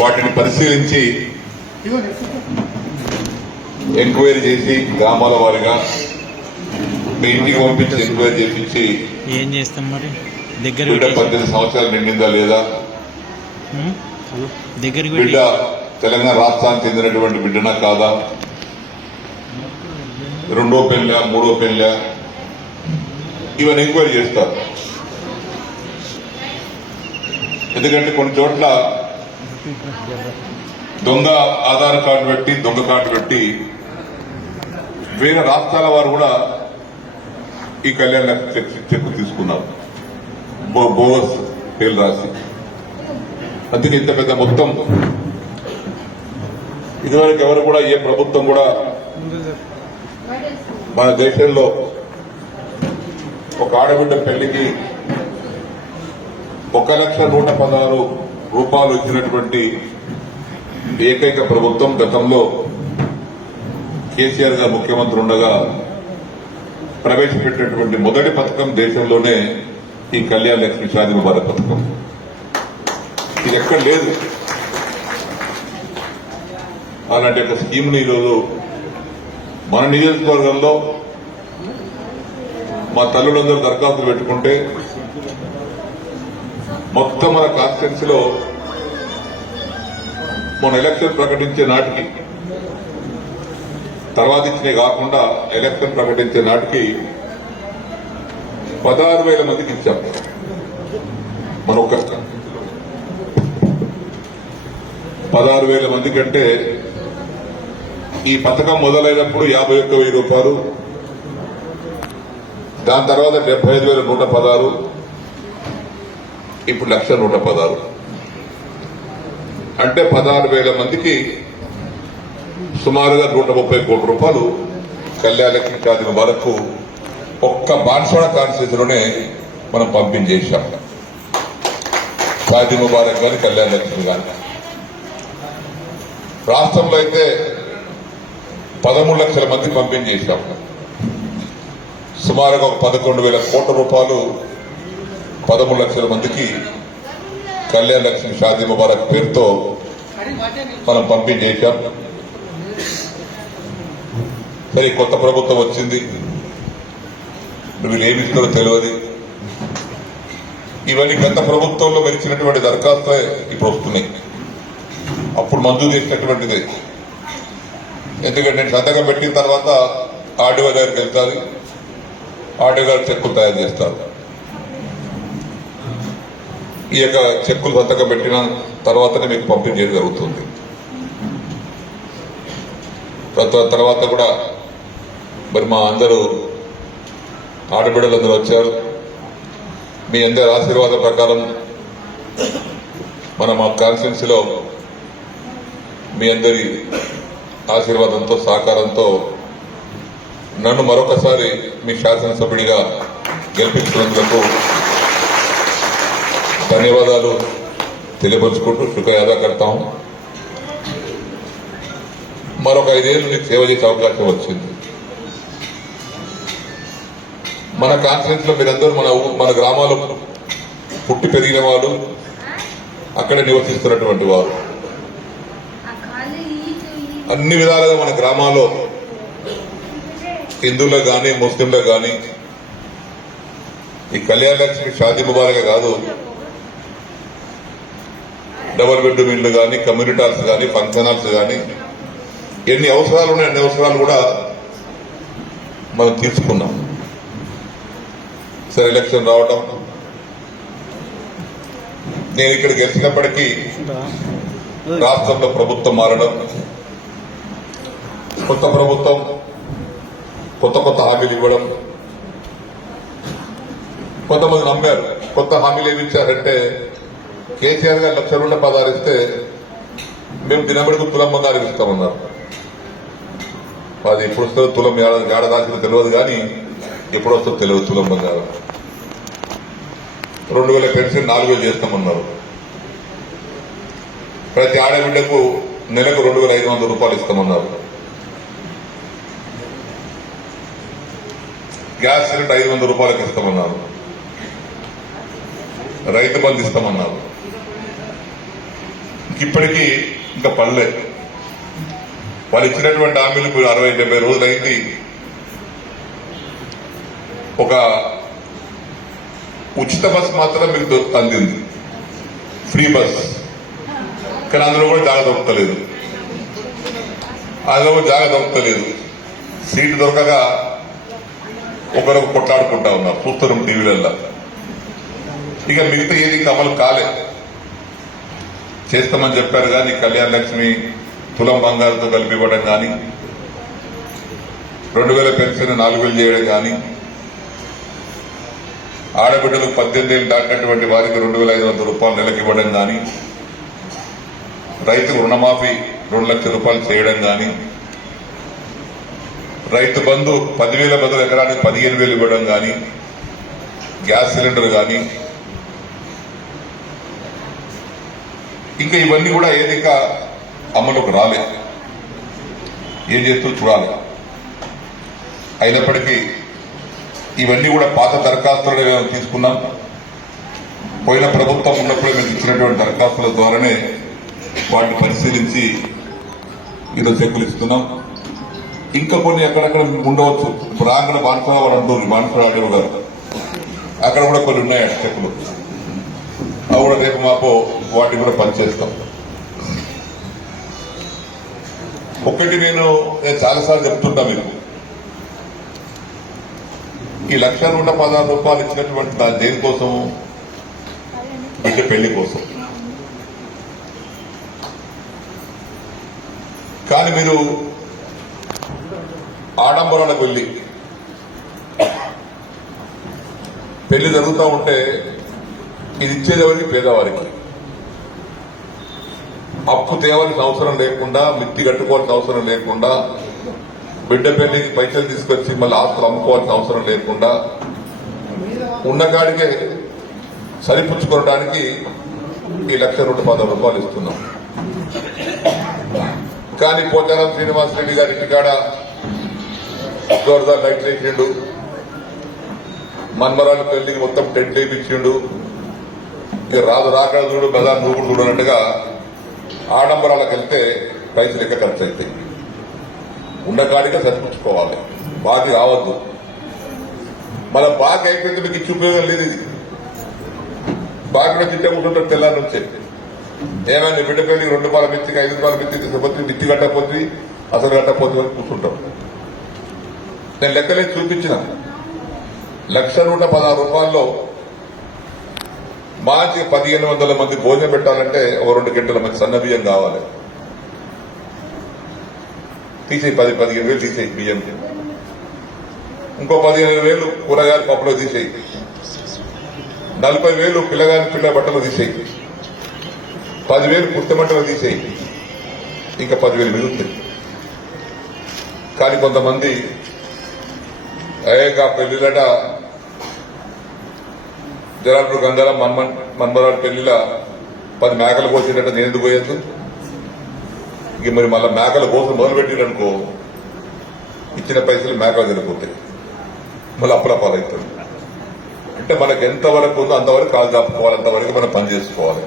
పరిశీలించి ఎంక్వైరీ చేసి గ్రామాల వారిగా మీ ఇంటికి పంపించి ఎంక్వైరీ చేపించి ఏం చేస్తాం మరి? దగ్గర పద్దెనిమిది సంవత్సరాలు నిండిందా లేదా? దగ్గరికి బిడ్డ తెలంగాణ రాష్ట్రానికి చెందినటువంటి బిడ్డనా కాదా? రెండో పెళ్ళ మూడో పెళ్ళ? ఇవన్నీ ఎంక్వైరీ చేస్తారు. ఎందుకంటే కొన్ని చోట్ల దొంగ ఆధార్ కార్డు పెట్టి దొంగ కార్డు పెట్టి వేరే రాష్ట్రాల వారు కూడా ఈ కళ్యాణ చెక్ తీసుకున్నారు. బోగస్ పేరు రాసి. అందుకే ఇంత పెద్ద మొత్తం. ఇదివరకు ఎవరు కూడా ఏ ప్రభుత్వం కూడా మన దేశంలో ఒక ఆడబిడ్డ పెళ్ళికి ఒక లక్ష నూట పదహారు రూపాలు ఇచ్చినటువంటి ఏకైక ప్రభుత్వం గతంలో కేసీఆర్ గారు ముఖ్యమంత్రి ఉండగా ప్రవేశపెట్టినటువంటి మొదటి పథకం దేశంలోనే ఈ కళ్యాణ లక్ష్మి షాది ముబారక్ పథకం. ఇది ఎక్కడ లేదు. అలాంటి ఒక స్కీమ్ని ఈరోజు మన నియోజకవర్గంలో మా తల్లులందరూ దరఖాస్తులు పెట్టుకుంటే మొత్తం మన కాన్స్టిట్యున్సీలో మన ఎలక్షన్ ప్రకటించే నాటికి తర్వాత ఇచ్చినవి కాకుండా ఎలక్షన్ ప్రకటించే నాటికి పదహారు వేల మందికి ఇచ్చాం. మన ఒక్క పదహారు వేల మంది కంటే ఈ పథకం మొదలైనప్పుడు యాభై ఒక్క వెయ్యి రూపాయలు దాని తర్వాత డెబ్బై ఐదు వేల నూట పదహారు ఇప్పుడు లక్ష నూట పదహారు. అంటే పదహారు వేల మందికి సుమారుగా నూట ముప్పై కోట్ల రూపాయలు కళ్యాణకి కాదు వరకు ఒక్క బాన్సోడ కాన్స్టిట్యూన్సీలోనే మనం పంపించేశాం. షాది ముబారక్ కానీ కళ్యాణ లక్ష్మి కానీ రాష్ట్రంలో అయితే పదమూడు లక్షల మందికి పంపించేశాం. సుమారుగా ఒక పదకొండు వేల కోట్ల రూపాయలు పదమూడు లక్షల మందికి కళ్యాణ లక్ష్మి షాదీ ముబారక్ పేరుతో మనం పంపించేశాం సరే కొత్త ప్రభుత్వం వచ్చింది. వీళ్ళు ఏమి ఇస్తారో తెలియదు. ఇవన్నీ గత ప్రభుత్వంలో మెరిచినటువంటి దరఖాస్తులే ఇప్పుడు వస్తున్నాయి. అప్పుడు మంజూరు చేసినటువంటిది. ఎందుకంటే నేను సంతకం పెట్టిన తర్వాత ఆర్డీఓ దగ్గరికి వెళ్తారు. ఆర్డీఓ గారు చెక్కులు తయారు చేస్తారు. ఈ యొక్క చెక్కులు సంతకం పెట్టిన తర్వాతనే మీకు పంపిణీ చేయడం జరుగుతుంది. తర్వాత కూడా మరి మా అందరూ ఆడబిడ్డలందరూ వచ్చారు. మీ అందరి ఆశీర్వాద ప్రకారం మన మా కాన్స్టిట్యున్సీలో మీ అందరి ఆశీర్వాదంతో సహకారంతో నన్ను మరొకసారి మీ శాసనసభ్యుడిగా గెలిపించినందుకు ధన్యవాదాలు తెలియపరుచుకుంటూ శుక్రయాదా కడతాం. మరొక ఐదేళ్ళు నీకు సేవ చేసే అవకాశం వచ్చింది. మన కాన్ఫరెన్స్లో మీరందరూ మన ఊ- మన గ్రామాల్లో పుట్టి పెరిగిన వాళ్ళు అక్కడ నివసిస్తున్నటువంటి వారు. అన్ని విధాలుగా మన గ్రామాల్లో హిందువులకు కానీ ముస్లింలకు కానీ ఈ కళ్యాణ లక్ష్మి షాదీ ముబారక కాదు డబల్ బెడ్రూమ్ ఇల్లు కానీ కమ్యూనిటీ హాల్స్ కానీ ఫంక్షన్ హాల్స్ కానీ ఎన్ని అవసరాలు ఉన్నాయి అన్ని అవసరాలు కూడా మనం తీసుకున్నాం. సరే ఎలక్షన్ రావటం. నేను ఇక్కడ గెలిచినప్పటికీ రాష్ట్రంలో ప్రభుత్వం మారడం కొత్త ప్రభుత్వం కొత్త కొత్త హామీలు ఇవ్వడం. కొంతమంది నమ్మారు కొత్త హామీలు ఏమి ఇచ్చారంటే కేసీఆర్ గారు లక్ష రూపాయల పదాలు ఇస్తే మేము దినబడికి తులం బంగారు ఇస్తామన్నారు అది ఎప్పుడు వస్తుందో తులం ఏడ దాచిందో తెలియదు కానీ ఎప్పుడు వస్తుందో తెలియదు తులం బంగారం. రెండు వేల పెన్షన్ నాలుగు వేలు చేస్తామన్నారు. ప్రతి ఆడబిడ్డకు నెలకు రెండు వేల ఐదు వందల రూపాయలు ఇస్తామన్నారు. గ్యాస్ సిలిండర్ ఐదు వందల రూపాయలకు ఇస్తామన్నారు. రైతు బంధు ఇస్తామన్నారు. ఇప్పటికీ ఇంకా పడలే వాళ్ళు ఇచ్చినటువంటి హామీలు ఇప్పుడు అరవై డెబ్బై రోజులు ఒక ఉచిత బస్ మాత్రం మీకు అందింది. ఫ్రీ బస్ కానీ అందులో కూడా జాగ దొరకలేదు అందులో కూడా జాగ దొరకలేదు సీటు దొరకగా ఒకరు కొట్లాడుకుంటా ఉన్నారు. చూస్తున్నాం టీవీలలో ఇక మిగతా ఏది కమలు అమలు చేస్తామని చెప్పారు కానీ కళ్యాణ లక్ష్మి తులం బంగారుతో కలిపి ఇవ్వడం కానీ రెండు వేల పెన్షన్ నాలుగు వేలు చేయడం కానీ ఆడబిడ్డలకు పద్దెనిమిది ఏళ్ళు దాటినటువంటి వారికి రెండు వేల ఐదు వందల రూపాయలు నెలకి ఇవ్వడం కానీ రైతుకు రుణమాఫీ రెండు లక్షల రూపాయలు చేయడం కానీ రైతు బంధు పదివేల బదులు ఎకరానికి పదిహేను వేలు ఇవ్వడం కానీ గ్యాస్ సిలిండర్ కానీ ఇంకా ఇవన్నీ కూడా ఏది ఇంకా అమలుకు రాలేదు ఏం చేస్తూ చూడాలి. అయినప్పటికీ ఇవన్నీ కూడా పాత దరఖాస్తులు మేము తీసుకున్నాం. పోయిన ప్రభుత్వం ఉన్నప్పుడు మేము ఇచ్చినటువంటి దరఖాస్తుల ద్వారానే వాటిని పరిశీలించి ఈరోజు చెక్కులు ఇస్తున్నాం. ఇంకా కొన్ని ఎక్కడెక్కడ ఉండవచ్చు. ఇప్పుడు రాగానే బాన్సరావు వారు బాన్సరావు గారు. అక్కడ కూడా కొన్ని ఉన్నాయి చెక్కులు. అవి కూడా రేపు మాకు వాటిని కూడా పనిచేస్తాం. ఒకటి నేను నేను చాలాసార్లు చెప్తుంటా మీకు. ఈ లక్ష నూట పదహారు రూపాయలు ఇచ్చినటువంటి దాని దేనికోసం? బిడ్డ పెళ్ళి కోసం. కానీ మీరు ఆడంబరాలకు వెళ్ళి పెళ్ళి జరుగుతూ ఉంటే ఇది ఇచ్చేది ఎవరికి పేదవారికి. అప్పు తేవాల్సిన అవసరం లేకుండా మిత్తి కట్టుకోవాల్సిన అవసరం లేకుండా బిడ్డ పెళ్ళికి పైసలు తీసుకొచ్చి మళ్ళీ ఆస్తులు అమ్ముకోవాల్సిన అవసరం లేకుండా ఉన్నకాడికే సరిపుచ్చుకోవడానికి ఈ లక్ష నూట పదహారు రూపాయలు ఇస్తున్నాం. కానీ పోచారం శ్రీనివాస్ రెడ్డి గారి ఇంటికాడ జోర్దార్ లైట్ వేసిండు మన్మరాలు పెళ్ళికి మొత్తం టెంట్ వేయించిండు. ఇక రాదు రాకడ చూడు బజార్ నువ్వు చూడు ఆడంబరాలకు వెళ్తే పైసలు ఎక్క ఖర్చు అవుతాయి ఉన్న కాడికే సరిపుచ్చుకోవాలి. బాగా రావద్దు. మన బాగా అయిపోయింది మీకు ఇచ్చి ఉపయోగం లేదు ఇది. బాగా తిట్టకుంటుంటారు తెల్లారి నుంచే. ఏమైనా బిడ్డ పెళ్ళి రెండు రూపాయల మిత్తికి ఐదు రూపాయల మిత్తి తీసుకుపోతే మిత్తి కట్టకపోతుంది అసలు కట్టకపోతుంది అని కూర్చుంటాం నేను లెక్కలే చూపించిన. లక్ష నూట పదహారు రూపాయల్లో మార్చి పదిహేను వందల మంది భోజనం పెట్టాలంటే ఓ రెండు గంటల మంది సన్న బియ్యం కావాలి. తీసేయి పది పదిహేను వేలు తీసేయి బియ్యం. ఇంకో పదిహేను వేలు కూరగాయలు పప్పులో తీసేయి. నలభై వేలు పిల్లగాని పిల్ల బట్టలు తీసేయి. పదివేలు పుట్టమంటలు తీసేయి. ఇంకా పదివేలు మిగులుతాయి. కానీ కొంతమంది అయ్యాక పెళ్ళిలట జలాల్పూర్ గంగాల మన్మన్ మన్మరాడు పెళ్ళిల పది మేకలు కోసినట్టు నేను ఎందుకు పోయేది? ఇక మరి మళ్ళీ మేకల కోసం మొదలుపెట్టిరనుకో ఇచ్చిన పైసలు మేకలు సరిపోతాయి మళ్ళీ అప్పుల పాలవుతాడు అంటే మనకు ఎంతవరకు ఉందో అంతవరకు కాలు దాపుకోవాలి అంతవరకు మనం పనిచేసుకోవాలి